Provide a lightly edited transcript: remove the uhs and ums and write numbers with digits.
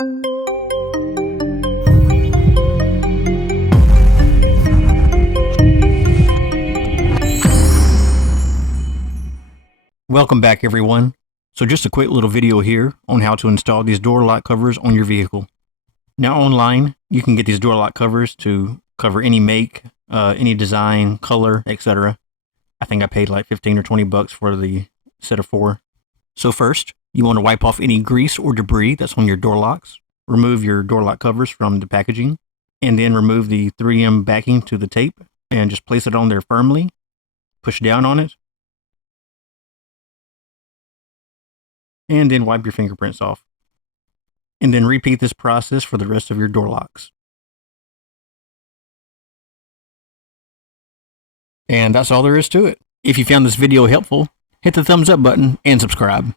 Welcome back, everyone. So just a quick little video here on how to install these door lock covers on your vehicle. Now online, you can get these door lock covers to cover any make, any design, color, etc. I think I paid like 15 or 20 bucks for the set of 4. So first, you want to wipe off any grease or debris that's on your door locks. Remove your door lock covers from the packaging, and then remove the 3M backing to the tape and just place it on there firmly. Push down on it, and then wipe your fingerprints off. And then repeat this process for the rest of your door locks. And that's all there is to it. If you found this video helpful, hit the thumbs up button and subscribe.